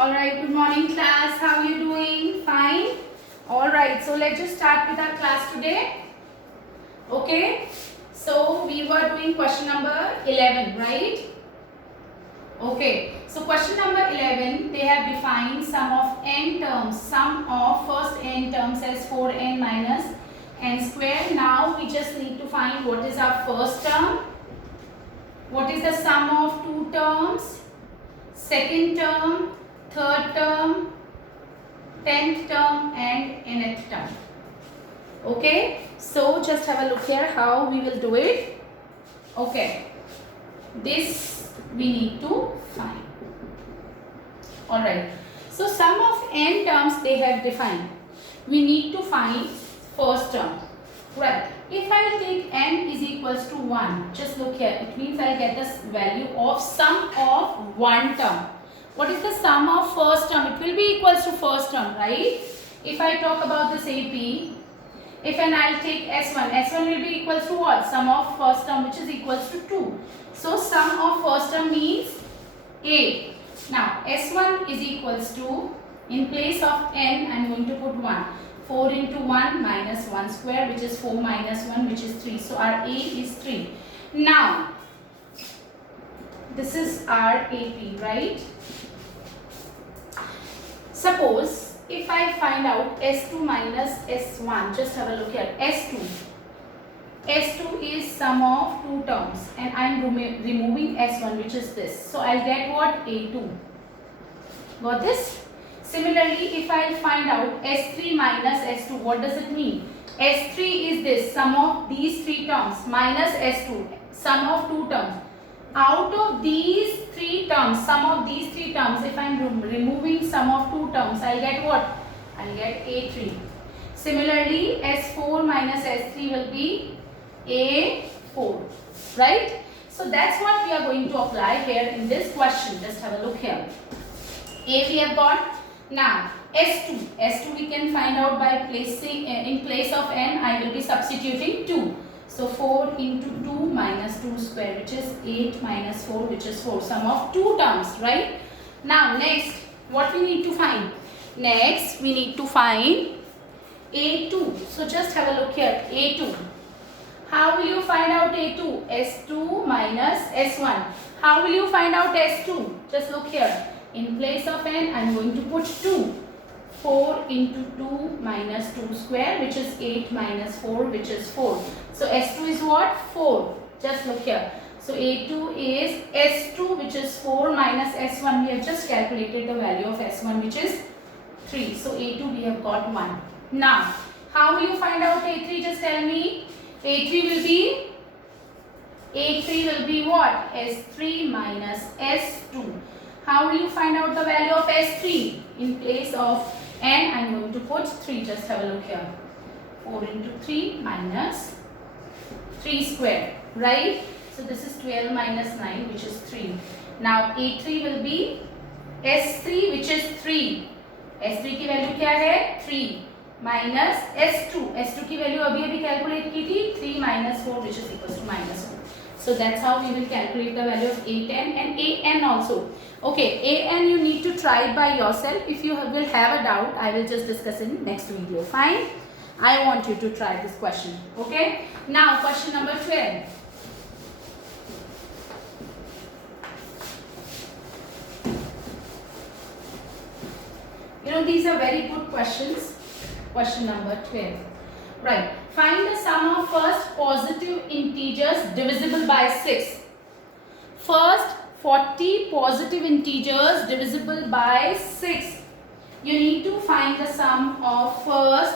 All right, good morning class. How are you doing? Fine. All right, so let's just start with our class today. Okay, so we were doing question number 11, right? Okay, so question number 11, they have defined sum of n terms, sum of first n terms as 4n minus n square. Now we just need to find what is our first term, what is the sum of two terms, second term, third term, 10th term and nth term. Okay, so just have a look here how we will do it. Okay, this we need to find. Alright, so sum of n terms they have defined. We need to find first term. Right, if I take n is equals to 1, just look here, it means I get the value of sum of one term. What is the sum of first term? It will be equals to first term, right? If I talk about this AP, if and I'll take S1, S1 will be equals to what? Sum of first term, which is equals to 2. So sum of first term means A. Now S1 is equals to, in place of n, I am going to put 1. 4 into 1 minus 1 square, which is 4 minus 1, which is 3. So our A is 3. Now, this is our AP, right? Suppose if I find out S2 minus S1, just have a look here. S2 is sum of two terms and I am removing S1, which is this. So I'll get what? A2. Got this? Similarly, if I find out S3 minus S2, what does it mean? S3 is this, sum of these three terms minus S2, sum of two terms. Out of these three terms, sum of these three terms, if I am removing sum of two terms, I'll get what? I'll get A3. Similarly, S4 minus S3 will be A4, right? So that's what we are going to apply here in this question. Just have a look here. A we have got. Now S2 we can find out by placing, in place of n, I will be substituting 2. So 4 into 2 minus 2 square, which is 8 minus 4, which is 4. Sum of two terms, right? Now next, what we need to find? Next, we need to find A2. So just have a look here, A2. How will you find out A2? S2 minus S1. How will you find out S2? Just look here. In place of n, I am going to put 2. 4 into 2 minus 2 square, which is 8 minus 4, which is 4. So S2 is what? 4. Just look here. So A2 is S2, which is 4 minus S1. We have just calculated the value of S1, which is 3. So A2 we have got 1. Now, how will you find out A3? Just tell me. A3 will be what? S3 minus S2. How will you find out the value of S3? In place of n, I am going to put 3. Just have a look here. 4 into 3 minus 3 square, right? So this is 12 minus 9, which is 3. Now A3 will be S3, which is 3. S3 की value क्या है? 3 minus S2. S2 की value अभी calculate की थी 3 minus 4, which is equals to minus 1. So that's how we will calculate the value of A10 and AN also. Okay, AN you need to try it by yourself. If you will have a doubt, I will just discuss in next video. Fine? I want you to try this question. Okay? Now question number 12. You know, these are very good questions. Question number 12. Right. Find the sum of first positive integers divisible by 6. First 40 positive integers divisible by 6. You need to find the sum of first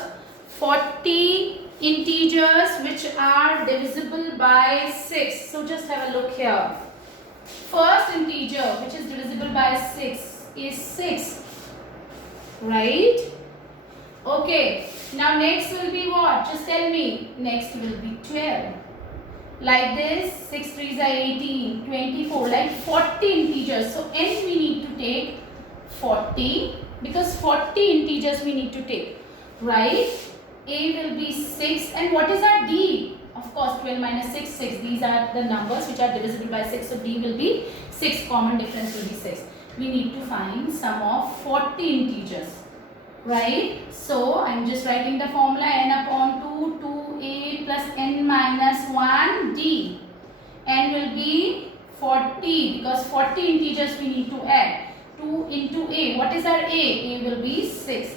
40 integers which are divisible by 6. So just have a look here. First integer which is divisible by 6 is 6. Right? Okay. Now next will be what? Just tell me. Next will be 12. Like this, 6 3s are 18, 24, like 40 integers. So n we need to take 40 because 40 integers we need to take. Right? A will be 6 and what is our D? Of course 12 minus 6, 6. These are the numbers which are divisible by 6. So D will be 6. Common difference will be 6. we need to find sum of 40 integers, right? So I'm just writing the formula n upon 2, 2a plus n minus 1 d. N will be 40 because 40 integers we need to add. 2 into a. What is our a? A will be 6.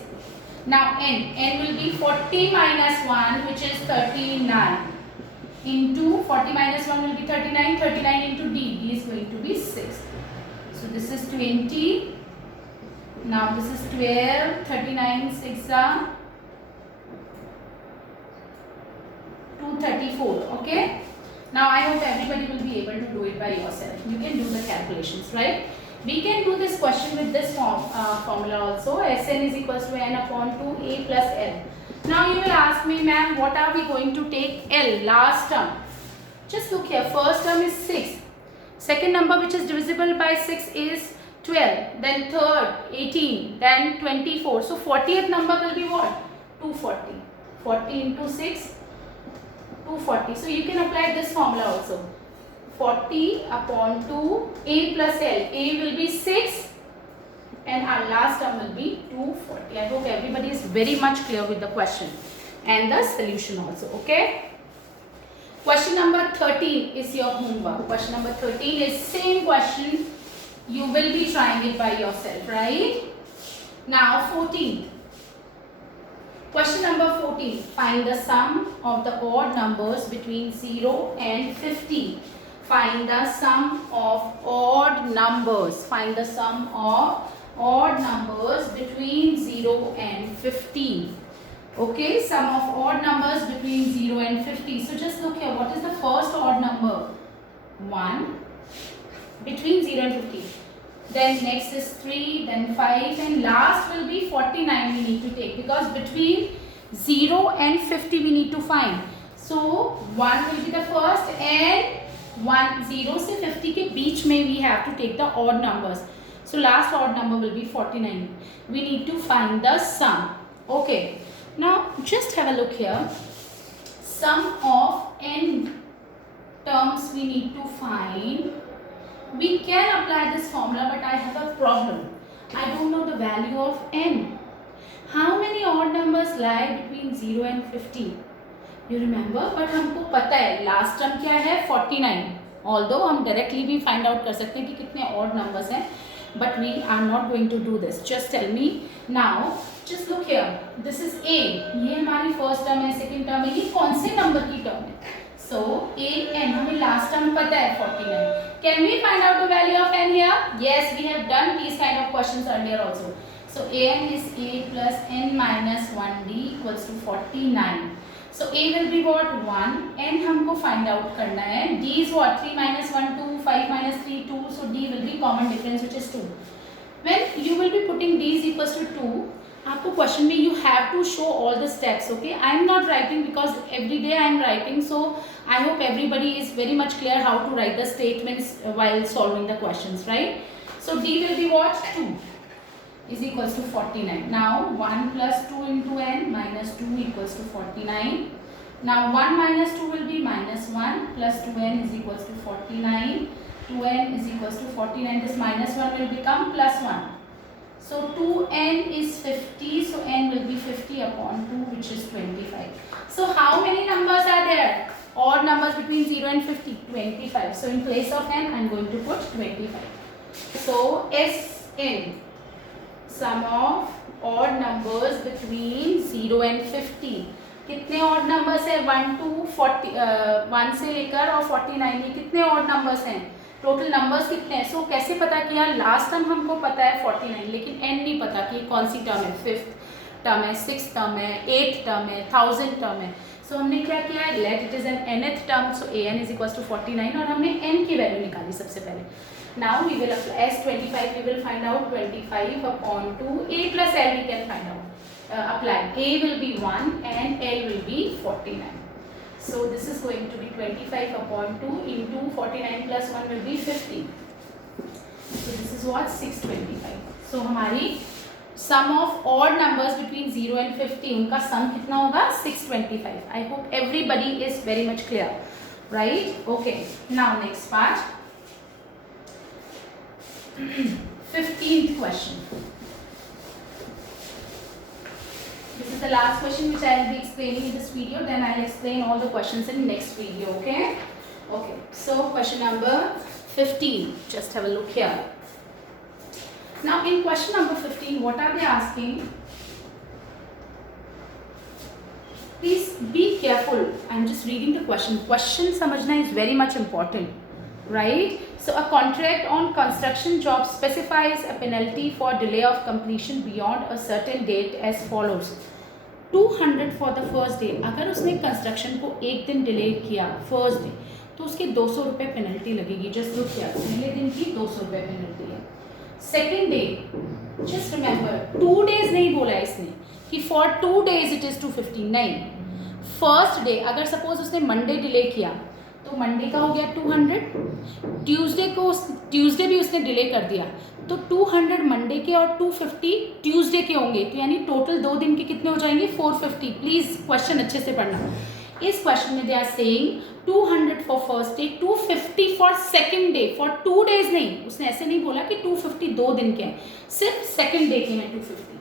Now n will be 40 minus 1, which is 39. Into 40 minus 1 will be 39. 39 into d. D is going to be 6. So this is 20. Now this is 12. 39 6 are 234. Okay. Now I hope everybody will be able to do it by yourself. You can do the calculations, right? We can do this question with this formula also. Sn is equals to n upon 2a plus l. Now you will ask me, ma'am, what are we going to take L, last term? Just look here. First term is 6. Second number which is divisible by 6 is 12. Then third 18. Then 24. So 40th number will be what? 240. 40 into 6. 240. So you can apply this formula also. 40 upon 2 a plus l. A will be 6 and our last term will be 240. I hope everybody is very much clear with the question and the solution also. Okay. Question number 13 is your homework. Question number 13 is same question. You will be trying it by yourself, right? Now 14th. Question number 14. Find the sum of the odd numbers between 0 and 50. Find the sum of odd numbers. Find the sum of odd numbers between 0 and 50. Okay, sum of odd numbers between 0 and 50. So just look here. What is the first odd number? 1 between 0 and 50. Then next is 3, then 5 and last will be 49 we need to take because between 0 and 50 we need to find. So 1 will be the first and 0 से 50 के बीच में we have to take the odd numbers. So last odd number will be 49. We need to find the sum. Okay. Now just have a look here. Sum of n terms we need to find. We can apply this formula, but I have a problem. I don't know the value of n. How many odd numbers lie between 0 and 50? You remember? But हमको पता है last term क्या है 49. Although हम directly भी find out कर सकते हैं कि कितने odd numbers हैं, but we are not going to do this. Just tell me now. Just look here. This is a. ये हमारी first term है, second term है. ये कौन से number की term है? So a n हमें last term पता है 49. Can we find out the value of n here? Yes, we have done these kind of questions earlier also. So an is a plus n minus 1d equals to 49. So a will be what? 1. n हमको find out करना है. d is what? 3 minus 1 2, 5 minus 3 2. So d will be common difference which is 2. When you will be putting d is equals to 2, आपको question में you have to show all the steps. Okay, I am not writing because every day I am writing, so I hope everybody is very much clear how to write the statements while solving the questions, right? So d will be what? 2 is equals to 49. Now 1 plus 2 into n minus 2 equals to 49. Now 1 minus 2 will be minus 1 plus 2n is equals to 49. 2n is equals to 49. This minus 1 will become plus 1. So 2n is 50. So n will be 50 upon 2, which is 25. So how many numbers are there? Odd numbers between 0 and 50. 25. So in place of n, I am going to put 25. So Sn, sum of odd numbers between 0 and 50. कितने odd numbers हैं? 1 to 40, 1 से लेकर और 49 ये कितने odd numbers हैं? Total numbers कितने हैं? सो कैसे पता किया? लास्ट टर्म हमको पता है 49, लेकिन n नहीं पता कि कौन सी टर्म है. 5th टर्म है, 6th टर्म है, 8th टर्म है, 1000 टर्म है. सो हमने क्या किया है? Let it is an nth term. So an is equal to 49 और हमने n की वैल्यू निकाली सबसे पहले. Now we will apply S25. We will find out 25 upon 2. a plus l we can find out. Apply. a will be 1 and l will be 49. So this is going to be 25 upon 2 into 49 plus 1 will be 50. So this is what? 625. So हमारी sum of odd numbers between 0 and 50, उनका sum कितना होगा? 625. I hope everybody is very much clear, right? Okay. Now next part. 15th question. This is the last question which I will be explaining in this video. Then I will explain all the questions in next video. Okay. Okay. So question number 15. Just have a look here. Now in question number 15, what are they asking? Please be careful. I am just reading the question. Question समझना is very much important. Right? So a contract on construction job specifies a penalty for delay of completion beyond a certain date as follows. 200 for the first day. अगर उसने construction को एक दिन delay किया first day तो उसके 200 रुपये penalty लगेगी. जस्ट लुक किया पहले दिन की 200 रुपये पेनल्टी है. Second day just remember 2 days नहीं बोला है इसने कि फॉर 2 days इट इज़ 250. नहीं, फर्स्ट डे अगर सपोज उसने मंडे डिले किया तो मंडे का हो गया 200. ट्यूसडे भी उसने डिले कर दिया तो 200 मंडे के और 250 ट्यूसडे के होंगे. तो यानी टोटल 2 दिन के कितने हो जाएंगे 450. प्लीज़ क्वेश्चन अच्छे से पढ़ना. इस क्वेश्चन में they are saying 200 for first day, 250 for second day for 2 days. नहीं, उसने ऐसे नहीं बोला कि 250 2 दिन के हैं, सिर्फ सेकेंड डे के हैं 250.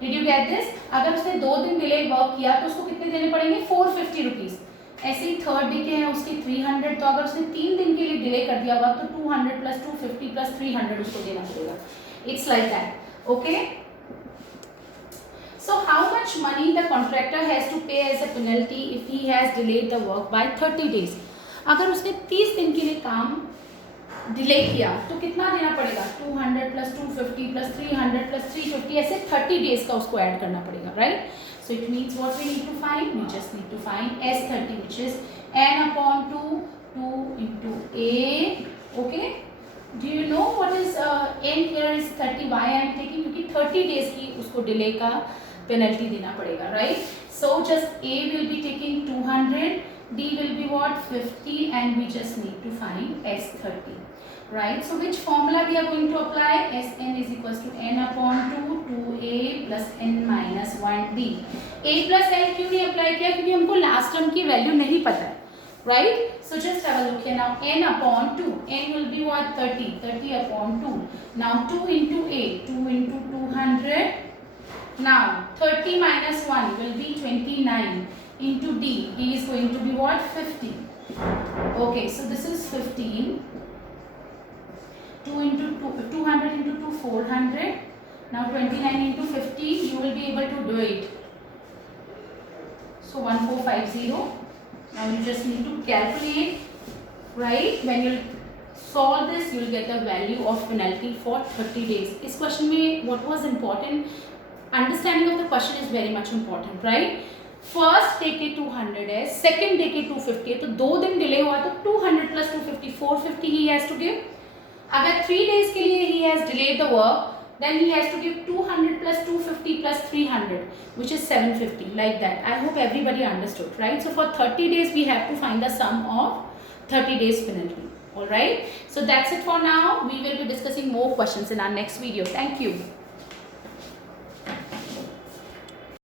Did you get this? अगर उसने 2 दिन डिले वर्क किया तो उसको कितने देने पड़ेंगे 450 रुपीज़. ऐसे ही थर्ड डे के हैं उसके 300. तो अगर उसने 3 दिन के लिए डिले कर दिया होगा तो 200 प्लस 250 प्लस 300 उसको देना पड़ेगा. It's like that. Okay. So how much money the contractor has to pay as a penalty if he has delayed the work by 30 days. अगर उसने 30 दिन के लिए काम डिले किया तो कितना देना पड़ेगा 200 प्लस 250 प्लस 300 प्लस 350 ऐसे 30 days का उसको ऐड करना पड़ेगा. Right? So it means what we need to find? We just need to find S30, which is n upon 2 into A. Okay? Do you know what is n here is 30? Why I am taking? क्योंकि 30 days की उसको delay का penalty देना पड़ेगा, right? So just A will be taking 200, D will be what 50, and we just need to find S30. Right? So which formula we are going to apply? Sn is equals to n upon 2 2a plus n minus 1d. a plus n क्यों नहीं apply किया? क्योंकि हमको last term की value नहीं पता है. Right? So just have a look here now. n upon 2. n will be what 30. 30 upon 2. Now 2 into a. 2 into 200. Now 30 minus 1 will be 29 into d. d is going to be what 50. Okay. So this is 15. 2 into 200 into 2 400. Now 29 into 50 you will be able to do it. So 1450. Now you just need to calculate. Right? When you solve this you will get the value of penalty for 30 days. इस question में what was important? Understanding of the question is very much important. Right? First day के 200 है, second day के 250 है. तो 2 दिन delay हुआ तो 200 plus 250 450 he has to give. अगर 3 days के लिए he has delayed the work, then he has to give 200 plus 250 plus 300, which is 750, like that. I hope everybody understood, right? So for 30 days we have to find the sum of 30 days penalty. All right? So that's it for now. We will be discussing more questions in our next video. Thank you.